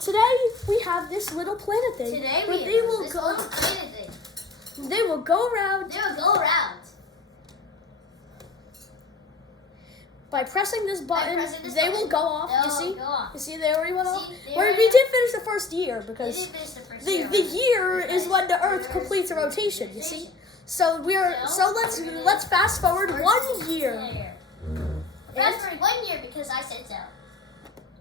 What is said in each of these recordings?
Today we have this little planet thing. Today where we they have will this go. little planet thing. They will go around. They will go around. By pressing this button, they will go off. They'll You see? go off. You see, they already went off. See, We did finish the first year They because didn't finish the first the year is when the Earth completes a rotation. You see? So let's fast forward 1 year. Fast forward 1 year because I said so.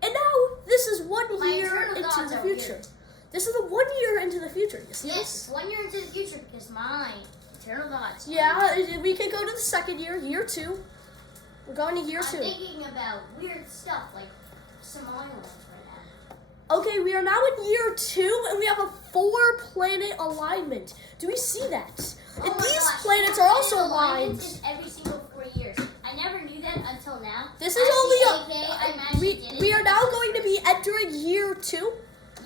And now this is 1 My year eternal into thoughts the are future. weird. This is the 1 year into the future. You see Yes, this? it's 1 year into the future because my eternal thoughts. Yeah, we can go to the second year, year 2. We're going to year 2. I'm thinking about weird stuff like Somaliland right now. Okay, we are now in year 2, and we have a 4-planet alignment. Do we see that? Oh And my these gosh, planets are also alignment aligned. is every single 4 years. I never knew that until now. This is only we are now because going to be entering year 2.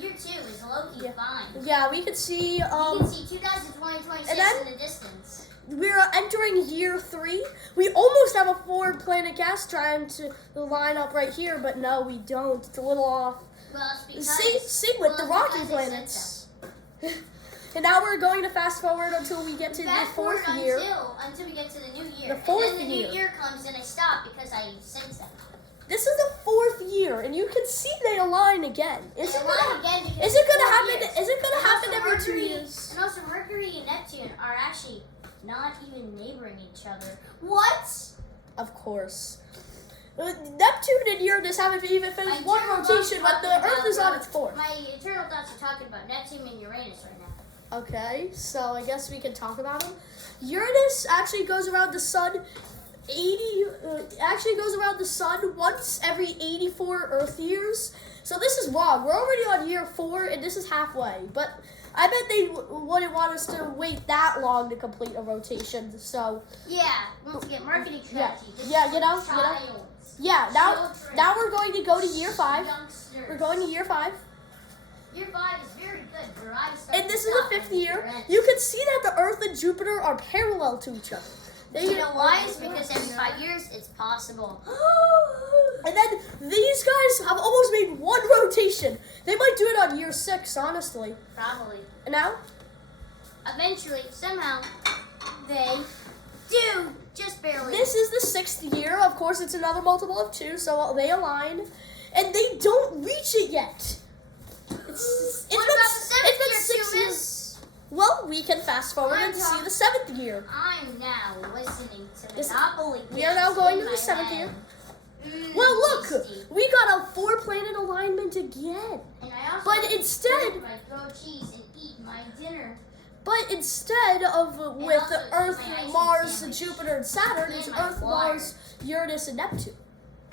Year 2 is low-key fine. Yeah, we can see. You can see 2020, 26 and then- in the distance. We're entering year 3. We almost have a 4-planet gas giant to line up right here, but no, we don't. It's a little off. Well, it's because See with the rocky because I said planets. And now we're going to fast forward until we get to the Fast forward 4th year. until we get to the new year. The 4th and then the year. new year comes and I stop because I said so. This is the 4th year, and you can see they align again. Is it They gonna align again because Is it it's gonna 4 happen? years. Is it gonna And happen also every 2 Mercury- years? And also Mercury and Neptune are actually not even neighboring each other. What? Of course. Neptune and Uranus haven't even finished one rotation, but the Earth is on its 4th. My eternal thoughts are talking about Neptune and Uranus right now. Okay, so I guess we can talk about them. Uranus actually goes around the sun goes around the sun once every 84 Earth years. So this is wrong. We're already on year 4, and this is halfway. But I bet they wouldn't want us to wait that long to complete a rotation. So Yeah, once again, marketing strategy. Yeah, you know. Yeah, now we're going to go to year 5. Youngsters. We're going to year 5. Year 5 is very good. Where I start And this to is the stop 5th and year. rest. You can see that the Earth and Jupiter are parallel to each other. You know why? It's because every 5 years it's possible. And then these guys have almost made 1 rotation. They might do it on year 6, honestly. Probably. And now? Eventually, somehow, they do just barely. This is the 6th year. Of course, it's another multiple of 2, so they align. And they don't reach it yet. It's What about the 7th year, 6 humans? years. Well, we can fast forward and see the 7th year. I'm now listening to This- Monopoly. we are now going in to the my 7th head. year. Mm, Well, look, tasty. we got a 4-planet alignment again. And I also But like to instead- eat my grilled cheese and eat my dinner. But instead of with also Earth, my ice Mars, sandwich. Jupiter, and Saturn, And it's my Earth, water. Mars, Uranus, and Neptune.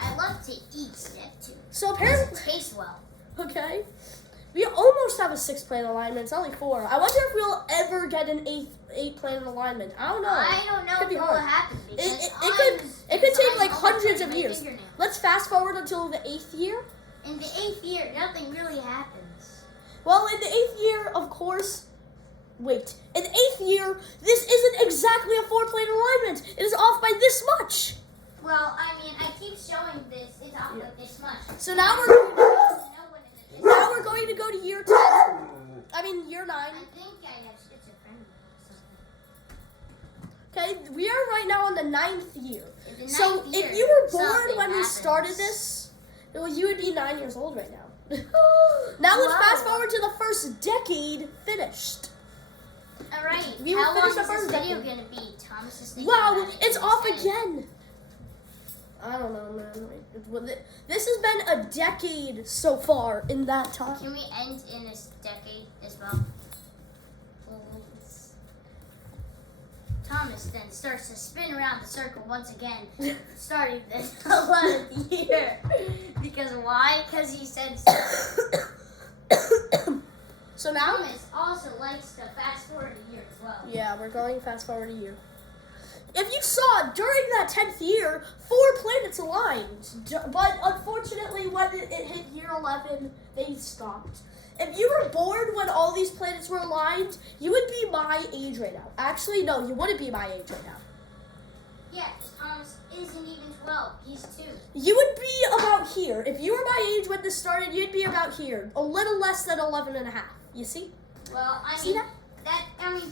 I love to eat Neptune. So It apparently, tastes well. okay, we almost have a 6-planet alignment. It's only 4. I wonder if we'll ever get an 8-planet alignment. I don't know. I don't know Could if be it will hard. happen because It could take like hundreds of my years. fingernail. Let's fast forward until the 8th year. In the 8th year, nothing really happens. Well, in the 8th year, of course. Wait, in the 8th year, this isn't exactly a 4-planet alignment. It is off by this much. Well, I mean, I keep showing this. It's off like this much. So now we're going to, No one in the now we're going to go to year 10. I mean year 9. I think I have schizophrenia or something. Okay, we are right now on the 9th year. In the So 9th year, if you were born something when we happens. started this, well, you would be 9 years old right now. Now let's Wow. fast forward to the first decade finished. All right. We will How finish long the is first this video decade. going to be? Thomas is thinking Wow, about it. it's He off said- again. I don't know, man. This has been a decade so far in that time. Can we end in this decade as well? Please. Thomas then starts to spin around the circle once again, starting the 11th year. Because why? Because he said so. So now, Thomas also likes to fast forward a year as well. yeah, we're going fast forward a year. If you saw, during that 10th year, 4 planets aligned. But unfortunately, when it hit year 11, they stopped. If you were born when all these planets were aligned, you would be my age right now. Actually, no, you wouldn't be my age right now. Yeah, because Thomas isn't even 12. He's 2. You would be about here. If you were my age when this started, you'd be about here. A little less than 11 and a half. You see? Well, I See mean, that?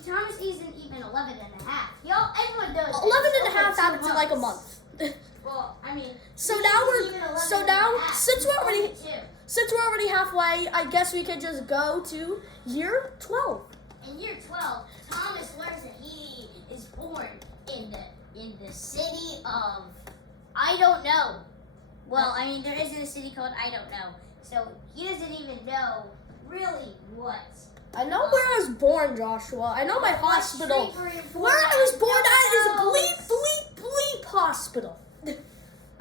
Thomas isn't even 11 and a half. Everyone knows. 11 and a Over half 2 happens in like a months. month. Well, I mean. So he now isn't even 11 and a half. since He's we're already only 2. since we're already halfway, I guess we could just go to year 12. In year 12, Thomas learns that he is born in the city of I don't know. Well, I mean, there isn't a city called I don't know. So he doesn't even know really what. I know where I was born, Joshua. I know my hospital. Where I was born at is Bleep Bleep Bleep Hospital.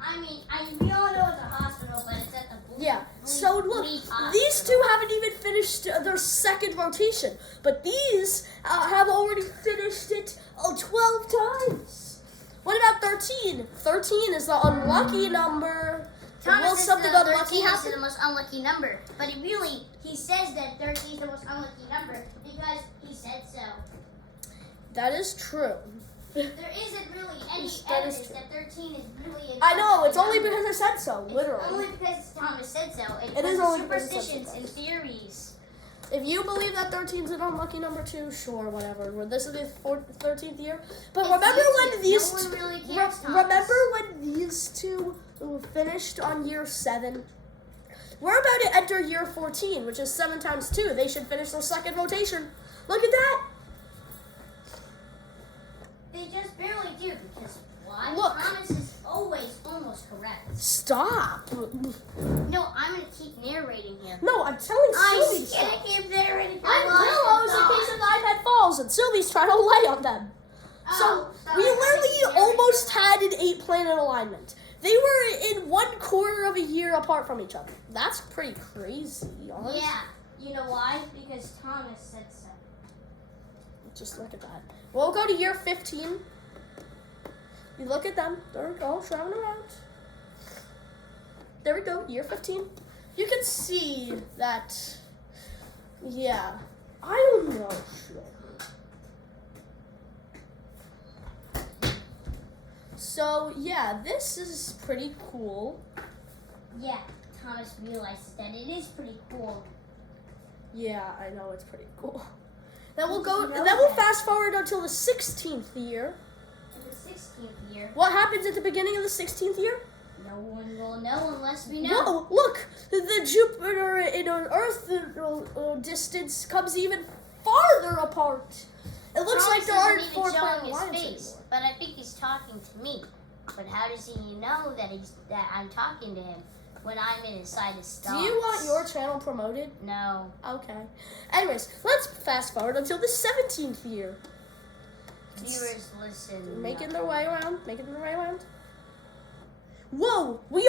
I mean, we all know it's a hospital, but it's at the Bleep. Yeah. So look, these two haven't even finished their second rotation, but these have already finished it 12 times. What about 13? 13 is the unlucky number. Thomas Will says something that unlucky 13 is happen? the most unlucky number, but he says that 13 is the most unlucky number because he said so. That is true. There isn't really any That is evidence true. that 13 is really an I know, it's unlucky only number. because I said so, It's literally. only because Thomas said so. It is only because I said superstitions so. and theories. If you believe that 13 is an unlucky number too, sure, whatever. Well, this is the 13th year. But It's remember YouTube. when these No one two, really cares, Thomas. remember when these two finished on year 7? We're about to enter year 14, which is 7 times 2. They should finish their second rotation. Look at that. They just barely do because why? Look. Thomas is always almost correct. Stop. No, I'm gonna keep narrating here. No, I'm telling Sylvie to I'm stop. gonna keep narrating. I'm pillows in case an iPad falls, and Sylvie's trying to lay on them. So we literally almost had an 8-planet alignment. They were in 1/4 of a year apart from each other. That's pretty crazy, honestly. Yeah, you know why? Because Thomas said so. Just look at that. We'll go to year 15. You look at them. There we go, traveling around. There we go, year 15. You can see that, yeah, I don't know. So, yeah, this is pretty cool. Yeah, Thomas realizes that it is pretty cool. Yeah, I know, it's pretty cool. Then we'll Did go, you know then we'll that? fast forward until the 16th year. In the 16th year, What happens at the beginning of the 16th year? no one will know unless we know. Whoa, look! The Jupiter and Earth distance comes even farther apart. It looks Thomas like there aren't isn't 4 even planet showing lines his face, anymore. but I think he's talking to me. But how does he know that I'm talking to him when I'm inside his Do thoughts? you want your channel promoted? No. Okay. Anyways, let's fast forward until the 17th year. Viewers, listen. Making their way around. Whoa! We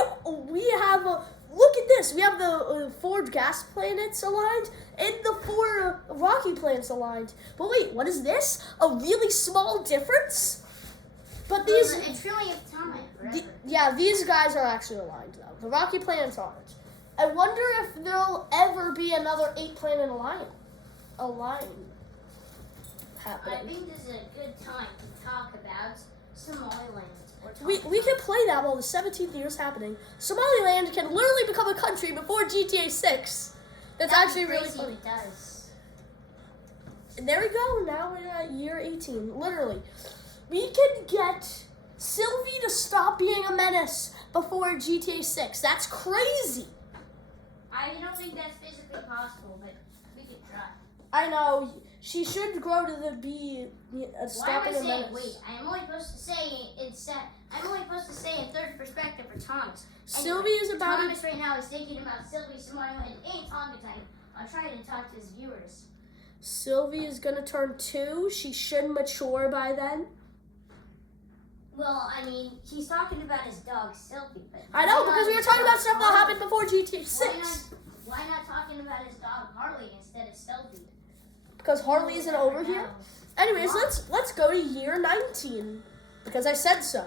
have look at this. We have the 4 gas planets aligned and the 4 rocky planets aligned. But wait, what is this? A really small difference? But these, It's really a time forever. yeah, these guys are actually aligned though. The rocky planets aren't. I wonder if there'll ever be another 8-planet alliance I happening. think this is a good time to talk about Somaliland. We can play that while the 17th year is happening. Somaliland can literally become a country before GTA 6. That's actually really funny. It does. And there we go. Now we're at year 18. Literally. We can get Sylvie to stop being a menace before GTA 6. That's crazy. I don't think that's physically possible, but we can try. I know. She should grow to be Why am I stopping a saying menace. wait? I'm only supposed to say I'm only supposed to say in third perspective for Thomas. Sylvie is about to... Thomas right now is thinking about Sylvie Somaliland and Tonga time. I'm trying to talk to his viewers. Sylvie is going to turn 2. She should mature by then. Well, I mean, he's talking about his dog Sylvie, but I know, because we were talking about stuff that happened before GTA 6. Why not talking about his dog Harley instead of Sylvie? Because Harley isn't over here. Anyways, let's go to year 19. Because I said so.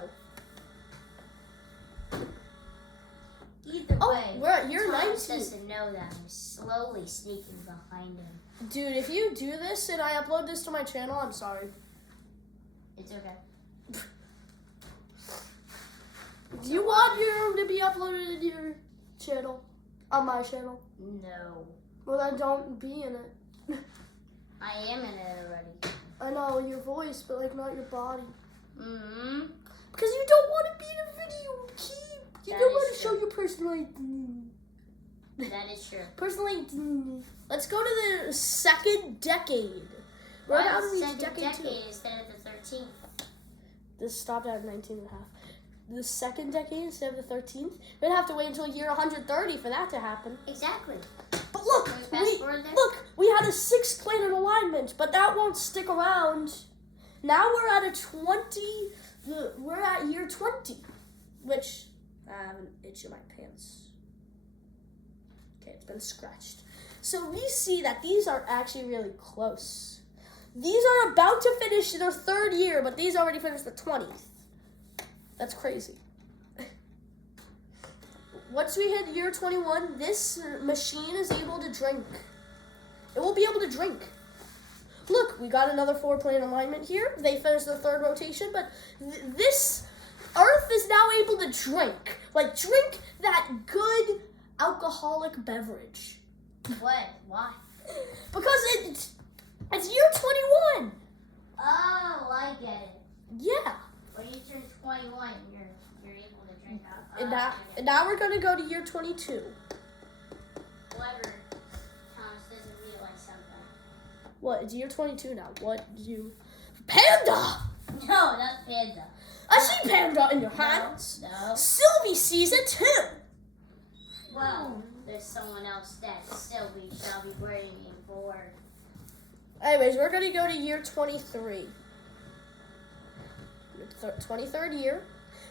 Either Oh, way, we're at year Thomas 19. doesn't know that I'm slowly sneaking behind him. Dude, if you do this and I upload this to my channel, I'm sorry. It's okay. Do you want your to be uploaded in your channel? On my channel? No. Well, then don't be in it. I am in it already. I know, your voice, but like not your body. Mm-hmm. Because you don't want to be in a video, Keith. You That don't is want to true. show your personal That is true. Personally, let's go to the second decade. We're Why about the to reach second decade 2. decade instead of the 13th? This stopped at 19 and a half. The second decade instead of the 13th. We'd have to wait until year 130 for that to happen. Exactly. But look, Can we fast forward there? we had a 6th planet alignment, but that won't stick around. Now we're at a 20. We're at year 20, which I have an itch in my pants. Okay, it's been scratched. So we see that these are actually really close. These are about to finish their 3rd year, but these already finished the 20th. That's crazy. Once we hit year 21, this machine is able to drink. It will be able to drink. Look, we got another 4-planet alignment here. They finished their 3rd rotation, but this Earth is now able to drink. Like, drink that good alcoholic beverage. What? Why? Because it's year 21. Oh, I get it. Yeah. When you turn 21, you're able to drink out. And now we're going to go to year 22. However, Thomas doesn't realize something. What? It's year 22 now. What do you... Panda! No, not Panda. I see Panda in your hands. No. Sylvie sees it too. Well, there's someone else that still we shall be waiting for. Anyways, we're going to go to year 23. 23rd year.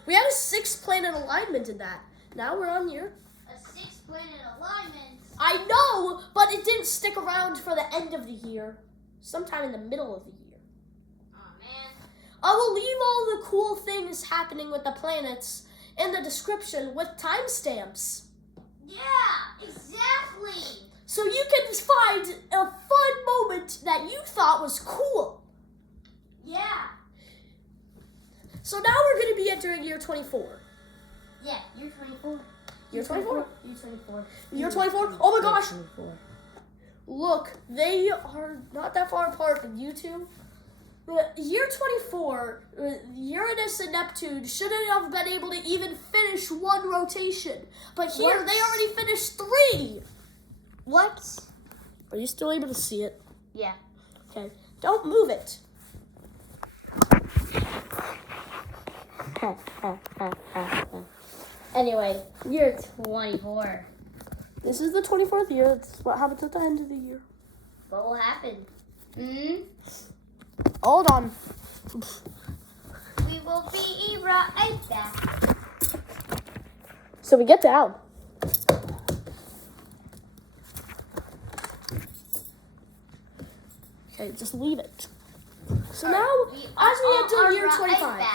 We had a 6th planet alignment in that. Now we're on year. A 6th planet alignment. I know, but it didn't stick around for the end of the year. Sometime in the middle of the year. Oh man. I will leave all the cool things happening with the planets in the description with timestamps. Yeah, exactly. So you can find a fun moment that you thought was cool. Yeah. So now we're going to be entering year 24. Yeah, you're 24. Year 24? You're 24. Year 24? Oh my gosh! 24. Look, they are not that far apart from you two. Year 24, Uranus and Neptune shouldn't have been able to even finish 1 rotation. But here, What? they already finished 3. What? Are you still able to see it? Yeah. Okay. Don't move it. Anyway, You're 24. this is the 24th year. It's what happens at the end of the year. What will happen? Hmm? Hold on. We will be right back. So we get down. Okay, just leave it. So now, as we enter year 25,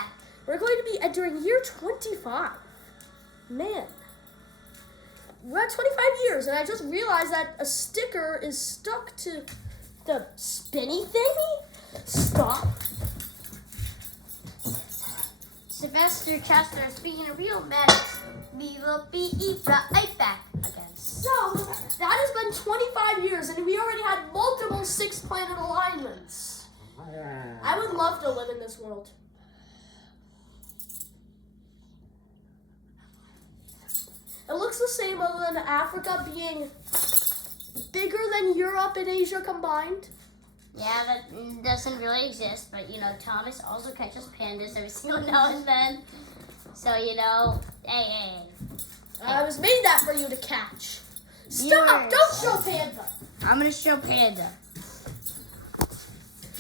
we're going to be entering year 25. Man. We're at 25 years, and I just realized that a sticker is stuck to the spinny thingy. Stop. Sylvester Chester speaking of real matters. We will be right back again. So, that has been 25 years, and we already had multiple 6th planet alignments. I would love to live in this world. It looks the same other than Africa being bigger than Europe and Asia combined. Yeah, that doesn't really exist, but you know, Thomas also catches pandas every single now and then. So, you know, hey. I was made that for you to catch. Stop! Yours. Don't show Panda! I'm gonna show Panda.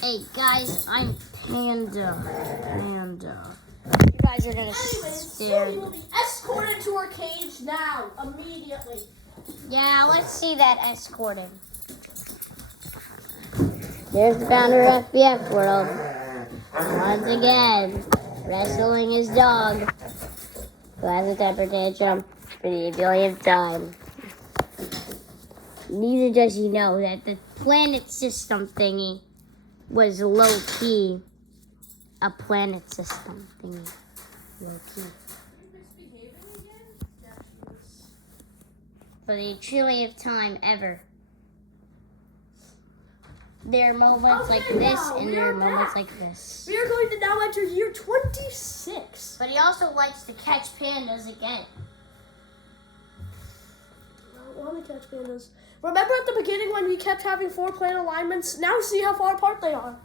Hey guys, I'm Panda. You guys are gonna Anyways, stare. Sylvie will be escorted to her cage now, immediately. Yeah, let's see that escorted. There's the founder of FBF World. Once again, wrestling his dog, who has a temper tantrum for the billionth time. Neither does he know that the planet system thingy was low-key a planet system thingy. Low-key. for the trillionth time ever. There are moments like this, and there are moments like this. We are going to now enter year 26. But he also likes to catch pandas again. I want to catch pandas. Remember at the beginning when we kept having 4 planet alignments? Now see how far apart they are.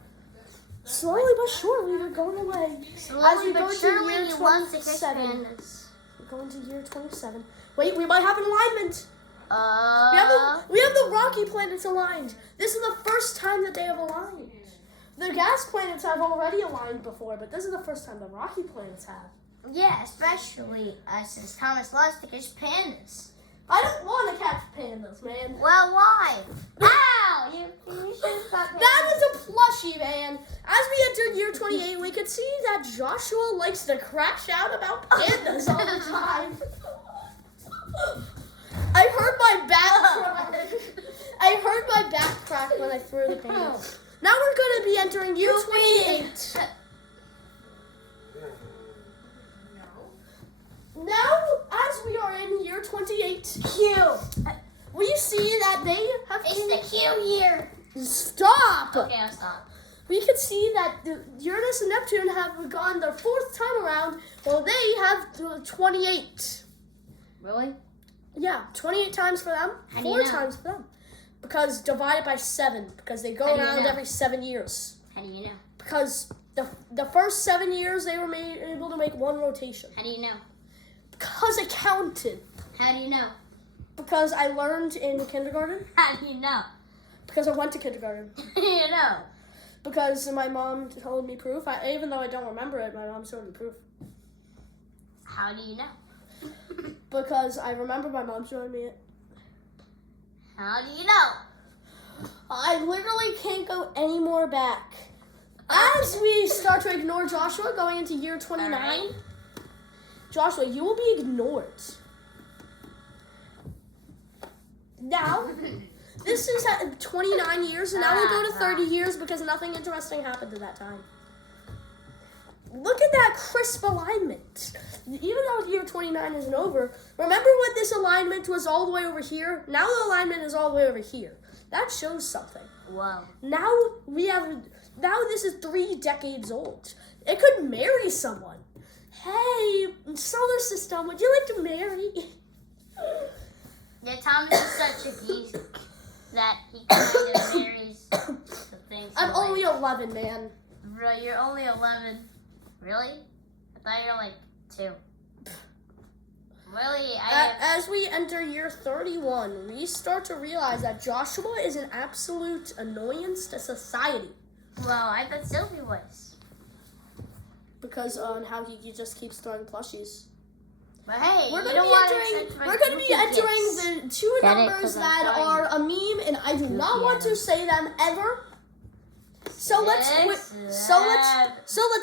Slowly but surely, we're going away. Slowly but surely, he wants to catch pandas. We're going to year 27. Wait, we might have an alignment. We have the rocky planets aligned. This is the first time that they have aligned. The gas planets have already aligned before, but this is the first time the rocky planets have. Yeah, especially since Thomas loves to catch pandas. I don't want to catch pandas, man. Well, why? Ow! You should have got pandas. That is a plushie, man. As we entered year 28, we could see that Joshua likes to crash out about pandas all the time. I heard my back crack when I threw the panda. Now we're going to be entering year 28. Now, as we are in year 28, we see that they have... It's the Q year. Stop! Okay, I'll stop. We can see that Uranus and Neptune have gone their 4th time around, while they have 28. Really? Yeah, 28 times for them, How do you 4 know? times for them. Because divided by 7, because they go around every 7 years. How do you know? Because the first 7 years they were able to make 1 rotation. How do you know? Because it counted. How do you know? Because I learned in kindergarten. How do you know? Because I went to kindergarten. How do you know? Because my mom told me proof. Even though I don't remember it, my mom showed me proof. How do you know? Because I remember my mom showing me it. How do you know? I literally can't go any more back. As we start to ignore Joshua going into year 29, Right. Joshua, you will be ignored. Now, this is at 29 years, and now we go to 30 years because nothing interesting happened at that time. Look at that crisp alignment. Even though year 29 isn't over, remember when this alignment was all the way over here? Now the alignment is all the way over here. That shows something. Wow. Now this is 3 decades old. It could marry someone. Hey, solar system, would you like to marry? Yeah, Thomas is such a geek that he kind of marries the things. I'm only 11, man. Bro, you're only 11. Really? I thought you were like 2. Really? As we enter year 31, we start to realize that Joshua is an absolute annoyance to society. Well, I thought Sylvie was. Because on how he just keeps throwing plushies. But hey, We're going to be entering the 2 numbers that are a meme, and I do not want to say them ever. So let's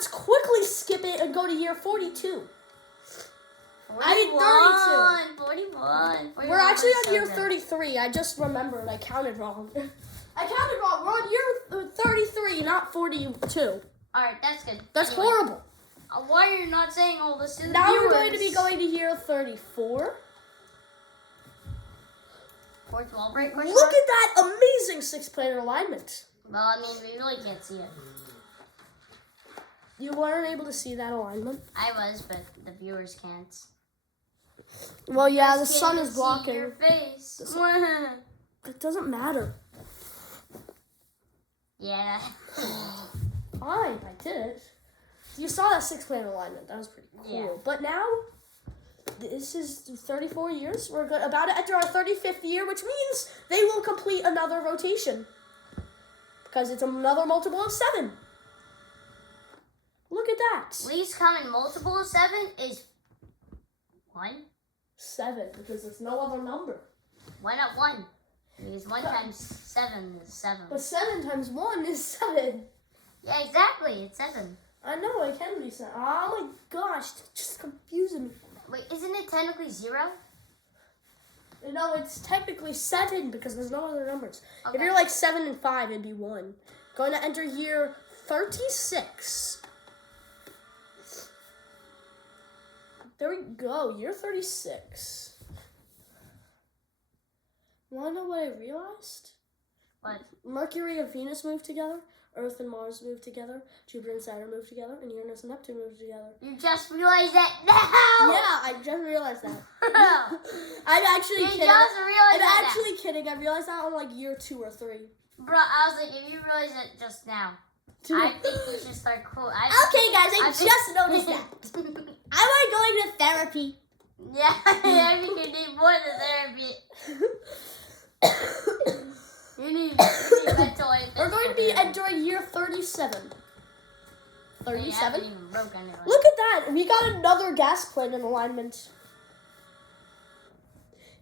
quickly skip it and go to year 42. 41. We're actually on year 33. I just remembered. I counted wrong. We're on year 33, not 42. All right, that's good. That's horrible. Why are you not saying all this to the Now viewers? we're going to be going to year 34. Fourth wall break? Look at that amazing 6-planet alignment. Well, I mean, we really can't see it. You weren't able to see that alignment? I was, but the viewers can't. Well, yeah, the sun is blocking. Your face. It doesn't matter. Yeah. Fine, I did it. You saw that 6-planet alignment. That was pretty cool. Yeah. But now, this is 34 years. We're about to enter our 35th year, which means they will complete another rotation. Because it's another multiple of 7. Look at that. Least common multiple of 7 is 1. 7, because there's no other number. Why not 1? Because 1 times 7 is 7. But 7 times 1 is 7. Yeah, exactly. It's 7. I know, it can be 7. Oh my gosh, it's just confusing me. Wait, isn't it technically 0? No, it's technically 7 because there's no other numbers. Okay. If you're like 7 and 5, it'd be 1. Going to enter year 36. There we go, year 36. Want to know what I realized? What? Mercury and Venus moved together. Earth and Mars moved together. Jupiter and Saturn moved together. And Uranus and Neptune moved together. You just realized that now? Yeah, I just realized that. No. I'm actually You kidding. just realized I'm that actually kidding. I realized that on like year 2 or 3. Bro, I was like, if you realize it just now, I think we should start cool. Okay, guys, I just noticed that. I want to go into therapy. Yeah, I think you need more than therapy. You need mental and We're going to be entering year 37. You 37? haven't even broke anyone. Look at that. We got another gas planet alignment.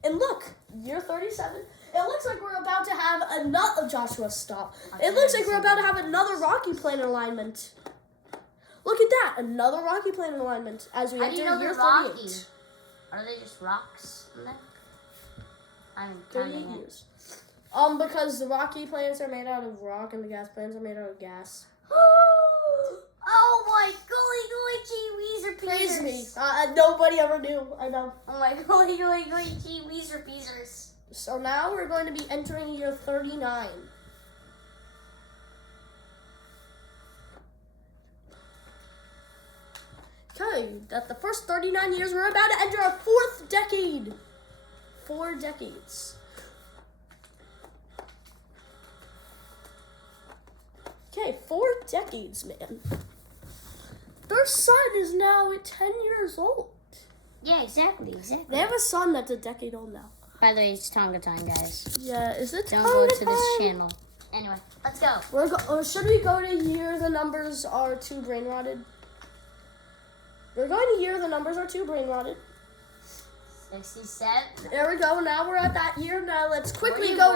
And look, year 37. It looks like we're about to have another... Joshua, stop. It looks like we're about to have another rocky planet alignment. Look at that. Another rocky planet alignment as we How do enter you know year they're rocky? 38. Are they just rocks in there? I'm 38 counting it. years. Because the rocky planets are made out of rock and the gas planets are made out of gas. Oh my golly gee weezer Crazy. peasers. Nobody ever knew. I know. Oh my golly gee weezer peasers. So now we're going to be entering year 39. Okay, that the first 39 years, we're about to enter our 4th decade. 4 decades. Okay, 4 decades, man. Their son is now 10 years old. Yeah, exactly. They have a son that's a decade old now. By the way, it's Tonga time, guys. Yeah, is it Don't Tonga go to this time? channel. Anyway, let's go. Should we go to year the numbers are too brain rotted? We're going to year the numbers are too brain rotted. 67. There we go. Now we're at that year. Now let's quickly 41. go.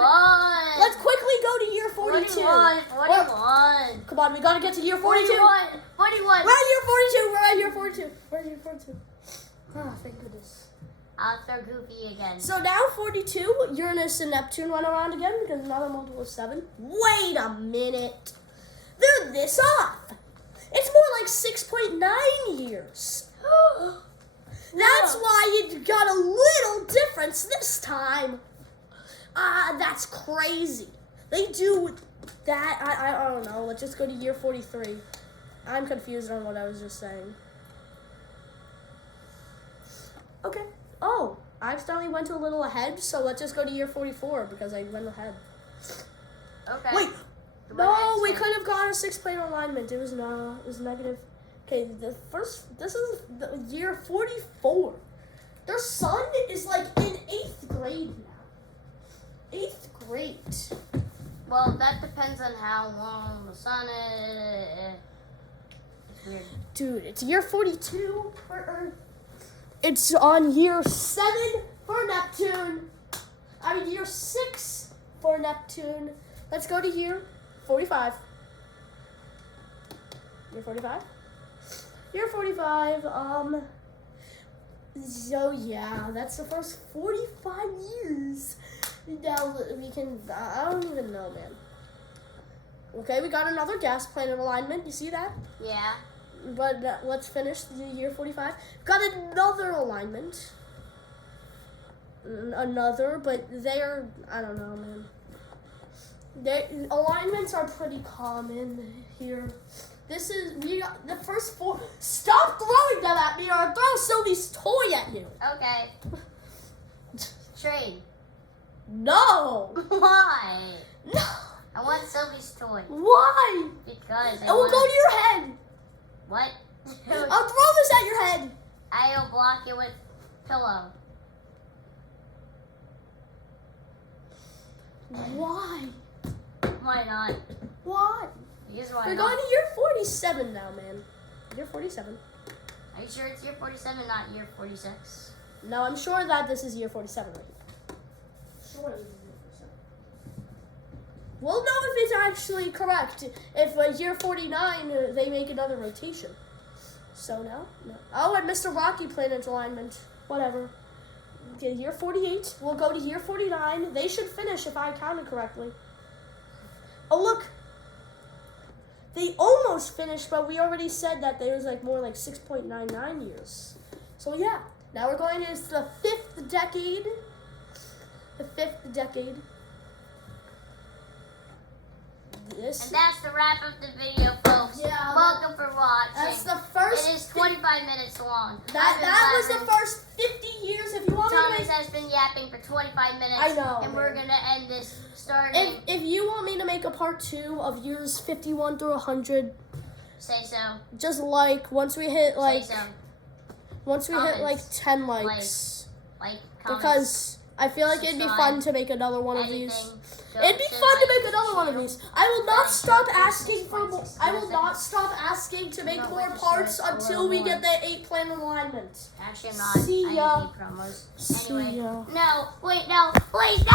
Let's quickly go to year 42. 41. Come on, we gotta get to year 42. 41. We're at year 42. We're at year 42. We're at year 42. Ah, thank goodness. I'll throw Goofy again. So now 42, Uranus and Neptune went around again because another multiple of 7. Wait a minute. They're this off. It's more like 6.9 years. That's why it got a little difference this time. That's crazy. They do that. I don't know. Let's just go to year 43. I'm confused on what I was just saying. Okay. Oh, I accidentally went a little ahead, so let's just go to year 44 because I went ahead. Okay. Wait. No, we could have gotten a 6-planet alignment. It was negative. Okay, this is the year 44. Their son is like in 8th grade now. 8th grade. Well, that depends on how long the sun is. It's weird. Dude, it's year 42 for Earth. It's on year 7 for Neptune. Year 6 for Neptune. Let's go to year 45. Year 45? Year 45, so yeah, that's the first 45 years. Now we can, I don't even know, man. Okay, we got another gas planet alignment. You see that? Yeah. But let's finish the year 45. Got another alignment. But they're, I don't know, man. Alignments are pretty common here. We got the first 4. Stop throwing them at me or I'll throw Sylvie's toy at you. Okay. Trade. No. Why? No. I want Sylvie's toy. Why? Because It will go to your head. What? I'll throw this at your head. I'll block it with pillow. Why? Why not? Why? Because why We're not? going to year 47 now, man. Year 47. Are you sure it's year 47, not year 46? No, I'm sure that this is year 47 right here. Sure this is year 47. We'll know if it's actually correct. If year 49, they make another rotation. So no. Oh, I missed a rocky planet alignment. Whatever. Okay, year 48. We'll go to year 49. They should finish if I counted correctly. Oh, look. They almost finished, but we already said that there was more like 6.99 years. So yeah, now we're going into the 5th decade. the 5th decade. This. And that's the wrap of the video, folks. Yeah. Welcome for watching. That's the first. It is 25 minutes long. That was the first 50 years. If you want Thomas me to has been yapping for 25 minutes. I know, And man. we're gonna end this starting. if you want me to make a part 2 of years 51 through 100, Say so. just once we hit Say so. once we hit Comments. 10 likes, Like, comments. because I feel like it'd be Subscribe. fun to make another one of Anything. these. Don't It'd be say fun to like, make another one of share. these. I will not stop asking for more. 6.6 I will not stop asking to make Not more with the parts shirts, a until little we more. get the 8 planet alignment. Actually, I'm not. See I ya. need promos. See Anyway. ya. No. Wait, no. Please, no!